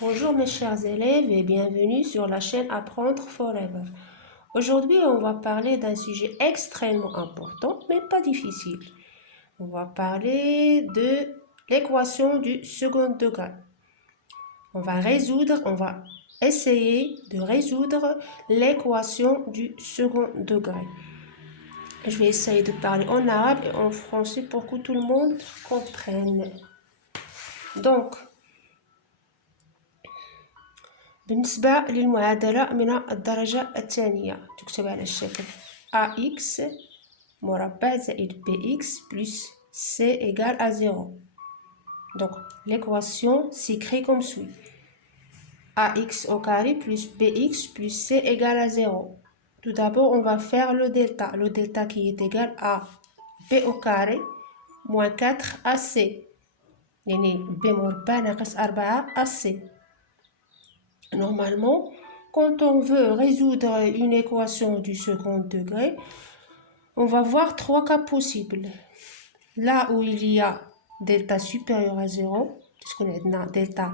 Bonjour mes chers élèves et bienvenue sur la chaîne Apprendre Forever. Aujourd'hui, on va parler d'un sujet extrêmement important mais pas difficile. On va parler de l'équation du second degré. On va essayer de résoudre l'équation du second degré. Je vais essayer de parler en arabe et en français pour que tout le monde comprenne. Donc, بالنسبة للمعادلة من الدرجة الثانية تكتب على الشكل AX مربع زائد BX plus C égale à 0. Donc l'équation s'écrit comme suit. AX au carré plus BX plus C égale à 0. Tout d'abord, on va faire le delta. Le delta qui est égal à B au carré moins 4 AC. يعني B مربع ناقص 4 AC. Normalement, quand on veut résoudre une équation du second degré, on va voir trois cas possibles. Là où il y a delta supérieur à 0, puisqu'on a delta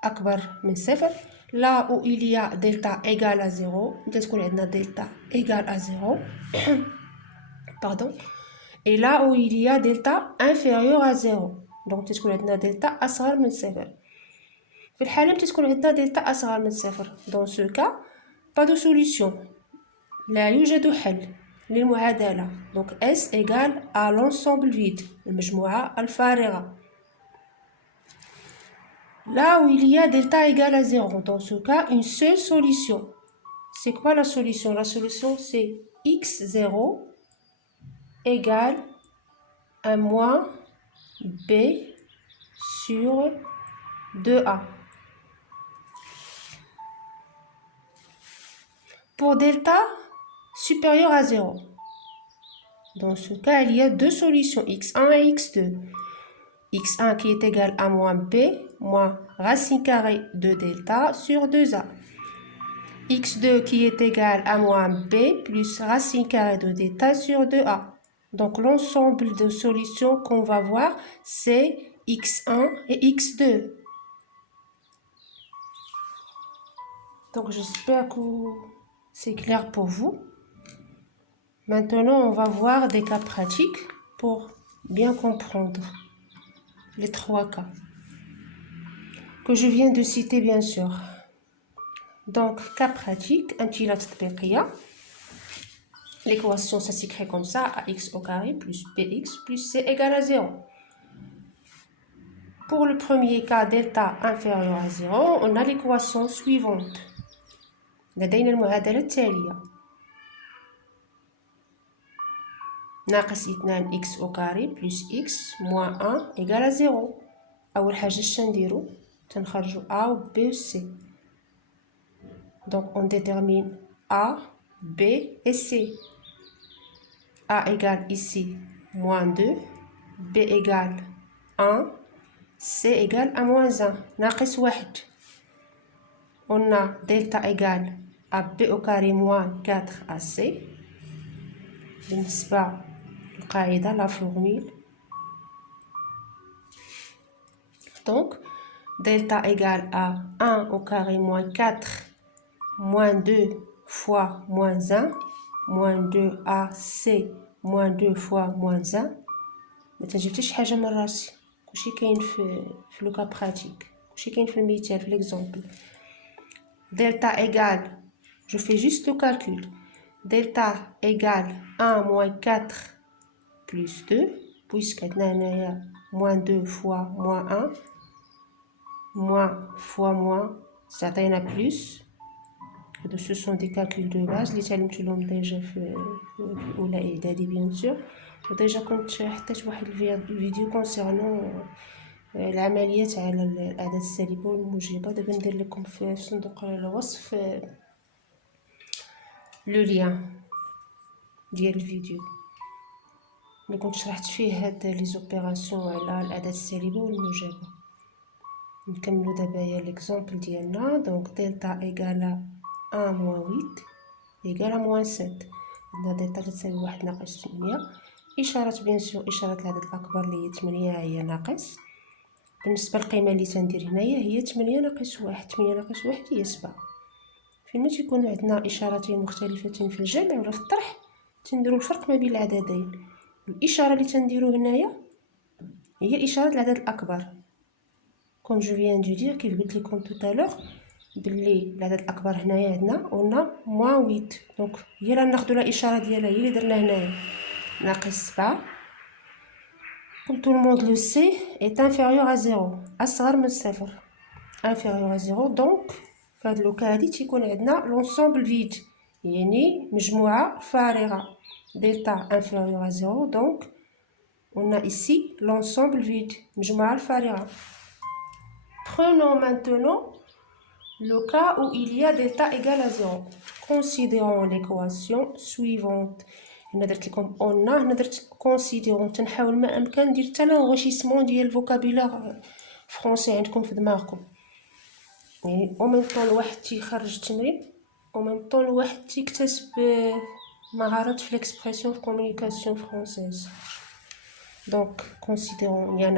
akbar min 0. Là où il y a delta égal à 0, puisqu'on a delta égal à 0. Pardon. Et là où il y a delta inférieur à 0, donc puisqu'on a delta asghar min 0. في الحالة تكون عندنا دلتا أصغر من صفر. Dans ce cas, pas de solution. لا يوجد حل للمعادلة. Donc S égale à l'ensemble vide, المجموعة الفارغة. Là où il y a delta égale à 0, dans ce cas, une seule solution. C'est quoi la solution? La solution, c'est x0 égale à moins b sur 2a. Pour delta supérieur à 0, dans ce cas, il y a deux solutions, x1 et x2. x1 qui est égal à moins b moins racine carrée de delta sur 2a. x2 qui est égal à moins b plus racine carrée de delta sur 2a. Donc l'ensemble de solutions qu'on va voir, c'est x1 et x2. Donc j'espère que c'est clair pour vous. Maintenant, on va voir des cas pratiques pour bien comprendre les trois cas que je viens de citer, bien sûr. Donc, cas pratique, امثلة تطبيقية. L'équation, ça s'écrit comme ça, ax au carré plus bx plus c égale à 0. Pour le premier cas, delta inférieur à 0, on a l'équation suivante. لدينا المعادلة التالية. ناقص 2 x au carré plus x moins 1 égale à 0. أول حاجة نديرو تنخرجو a و b و c. Donc on détermine a, b et c. A égale ici moins 2, b égale 1, c égale à moins 1. ناقص 1. On a delta égale à b au carré moins 4 à c. بالنسبة للقاعدة la formule. Donc delta égale à 1 au carré moins 4 moins 2 fois moins 1 moins 2 AC moins 2 fois moins 1. ما تنجبتش حاجة من راسي، كلشي كاين في لو كا براتيك، كلشي كاين في المثال في l'exemple. Delta égale, je fais juste le calcul. Delta égale 1 moins 4 plus 2, puisque هنايا moins 2 fois moins 1 moins fois moins ça تعطينا plus. Ce sont des calculs de base اللي تعلمتلهم ديجا في اولى اعدادي بيان سور. وديجا كنت حطيت واحد الفيديو كونسيرنون العمليات على الاعداد السالبه والموجبه. دابا ندير لكم في صندوق الوصف لو لين ديال الفيديو اللي كنت شرحت فيه هاد لي زوبيراسيون على الاعداد السالبه والموجبه. نكملوا دابا ليكزامبل ديالنا. دونك دلتا ايغال 1 moins 8 égale à moins 7. عندنا دلتا تساوي 1 ناقص 8. إشارة بيان سور إشارة العدد الأكبر اللي هي 8 هي ناقص. بالنسبة للقيمة اللي تندير هنايا هي 8 ناقص 1. 8 ناقص 1 هي 7. فيما تيكون عندنا إشارتين مختلفتين في الجمع ولا في الطرح تنديرو الفرق ما بين العددين. الإشارة اللي تنديرو هنايا هي إشارة العدد الأكبر. كوم جو فيان دو دير، كيف قلت لكم توتالوغ بلي العدد الأكبر هنايا عندنا قلنا موان 8. دونك هي اللي ناخدو الإشارة ديالها هي اللي درنا هنايا ناقص 7. Comme tout le monde le sait, est inférieur à 0. أصغر من صفر. inférieur à 0. donc في هاد اللوكا هادي تيكون عندنا l'ensemble vide، يعني مجموعة فارغة. دلتا inférieur à 0. donc on a ici l'ensemble vide، مجموعة الفارغة. Prenons maintenant le cas où il y a delta égale à 0. Considérons l'équation suivante. هنا درت لكم قلنا هنا درت كونسيديرون، تنحاول ما امكن ندير تانغوشيسمون ديال الفوكابيلار فرونسي عندكم في دماغكم، يعني او ميم طون الواحد تيخرج التمرين او ميم طون الواحد تيكتسب مهارات في ليكسبرسيون في كومونيكاسيون فرونسيز. دونك كونسيديرون يعني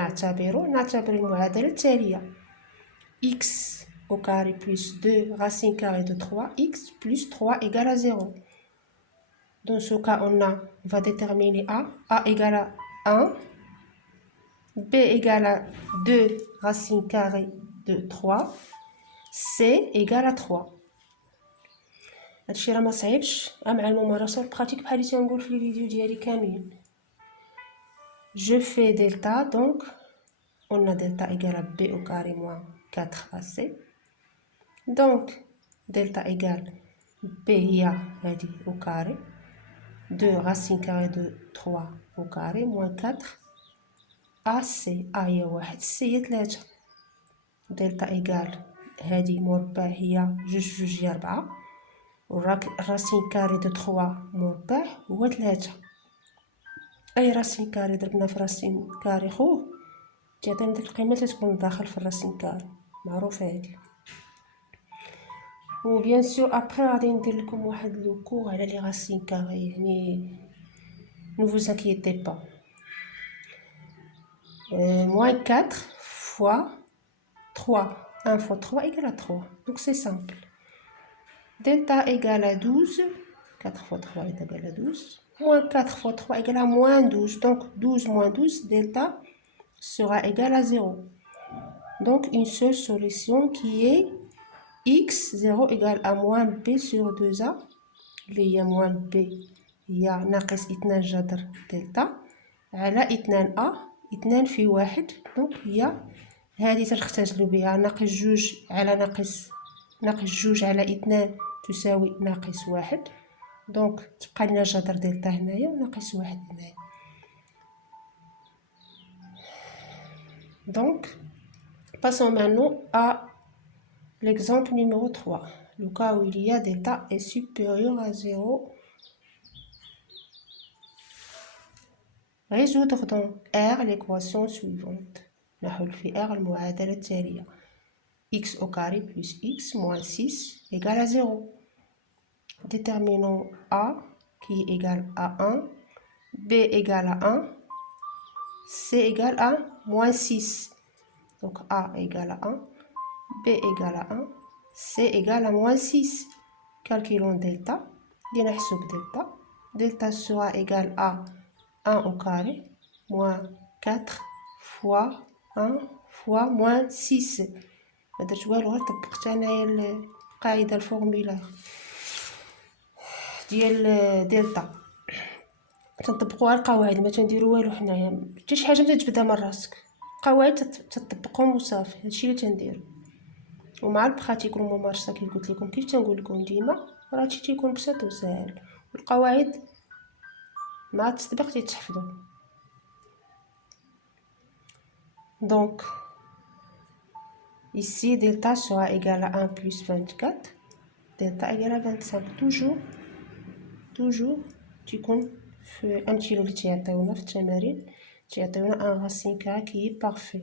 نعتبر المعادله التاليه: x au carré plus 2 racine carrée de 3x plus 3 égale à 0. Dans ce cas, on va déterminer A égale à 1, B égale à 2 racine carrée de 3, C égale à 3. هادشي راه ما صعيبش، مع الممارسة والبراتيك بحال اللي تنقول في الفيديو ديالي كاملين. Je fais delta, donc on a delta égale à B au carré moins 4 à C. Donc delta égale B هي هادي au carré 2 racine carrée de 3 au carré moins 4 AC. A هي 1 C هي 3. دلتا إيكال هادي مربع هي 2 هي 4 والراسين كاري دو 3 مربع هو 3. أي راسين كاري ضربنا في راسين كاري خوه تعطينا ديك القيمة اللي تكون داخل في الراسين كاري، معروفة هادي. و بيان سور ابخي غادي ندير لكم واحد لو كور على لي راسين كاري، يعني ne vous inquiétez pas. Moins 4 fois 3. 1 fois 3 égale à 3. Donc c'est simple. Delta égale à 12. 4 fois 3 est égal à 12. Moins 4 fois 3 égale à moins 12. Donc 12 moins 12, delta sera égal à 0. Donc une seule solution qui est x 0 égale à moins b sur 2a. اللي هي moins b هي ناقص 2 جذر دلتا على 2 a. 2 في 1. دونك هي هذه تنختزلو بها ناقص 2 على ناقص 2 على 2 تساوي ناقص 1. دونك تبقى لنا جذر دلتا هنايا وناقص 1 هنايا. Donc passons maintenant à l'exemple numéro 3, le cas où il y a delta est supérieur à 0. Résoudre donc R l'équation suivante. نحل في R المعادلة التالية: x au carré plus x moins 6 égale à 0. Déterminons A qui est égal à 1, B égale à 1, C égale à moins 6. Donc A égale à 1, B égale à 1, C égale à moins 6. Calculons delta. لنحسب delta. Delta sera égal à 1 au carré moins 4 fois 1 fois moins 6. ما درت والو غير طبقت انايا القاعده الفورمولار ديال دلتا. تنطبقوا القواعد ما تنديروا والو حنايا، حتى شي حاجه ما تجبدها من راسك، قواعد تطبقهم وصافي. هادشي اللي تندير. ومع البراتيك والممارسه كيف قلت لكم، كيف تنقول لكم ديما، راه هادشي تيكون بسيط وسهل، والقواعد مع التطبيق تيتحفظوا. Donc ici delta sera égal à 1 plus 24, delta égal à 25. toujours تيكون في الامثله اللي تيعطيونا في التمارين تيعطيونا ان راسين كاري كي بارفي،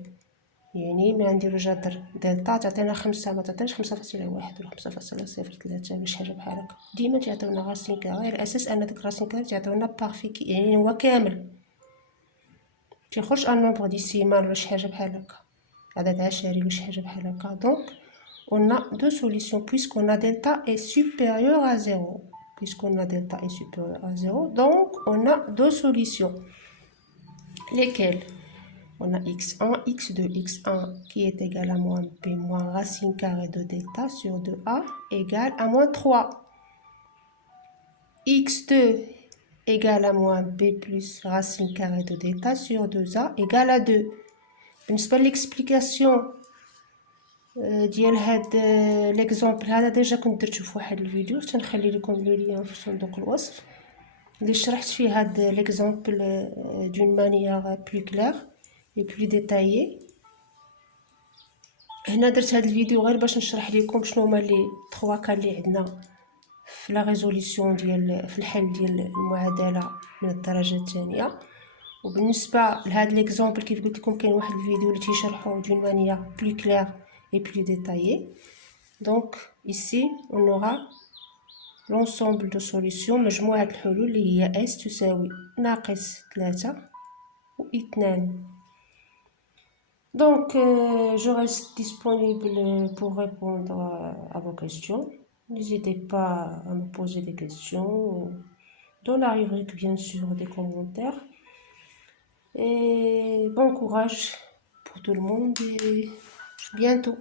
يعني ما نديرو جذر دلتا تعطينا 5 ما تعطيناش 5.1 ولا 5.03 ولا شي حاجه بحال هكا. ديما تيعطيونا راسين كاري على اساس ان ديك راسين كاري تيعطيونا بارفي، يعني هو كامل تيخرج ان نومبر ديسيمال ولا شي حاجه بحال هكا. Donc, on a deux solutions puisqu'on a delta est supérieur à 0. Puisqu'on a delta est supérieur à 0, donc on a deux solutions. Lesquelles? On a x1, x2, x1 qui est égal à moins b moins racine carrée de delta sur 2a égale à moins 3. x2 égale à moins b plus racine carrée de delta sur 2a égale à 2. بالنسبة للإكسبليكاسيون ديال هاد ليكزومبل هذا ديجا كنت درتو في واحد الفيديو تنخلي لكم لو لين في صندوق الوصف اللي شرحت فيه هاد ليكزومبل دون مانيير بلو كلير اي بلو ديتايي. هنا درت هاد الفيديو غير باش نشرح لكم شنو هما لي 3 كا اللي عندنا في لا ريزوليسيون ديال في الحل ديال المعادله من الدرجه الثانيه. وبالنسبه لهاد ليكزومبل كيف قلت لكم كاين واحد الفيديو اللي تيشرحو دون مانيير بلو كلير et plus détaillé. Donc ici on aura l'ensemble de solutions مجموعة الحلول اللي هي S تساوي ناقص 3 و 2. Donc je reste disponible pour répondre à vos questions. N'hésitez pas à me poser des questions dans la rubrique bien sûr des commentaires. Et bon courage pour tout le monde et bientôt.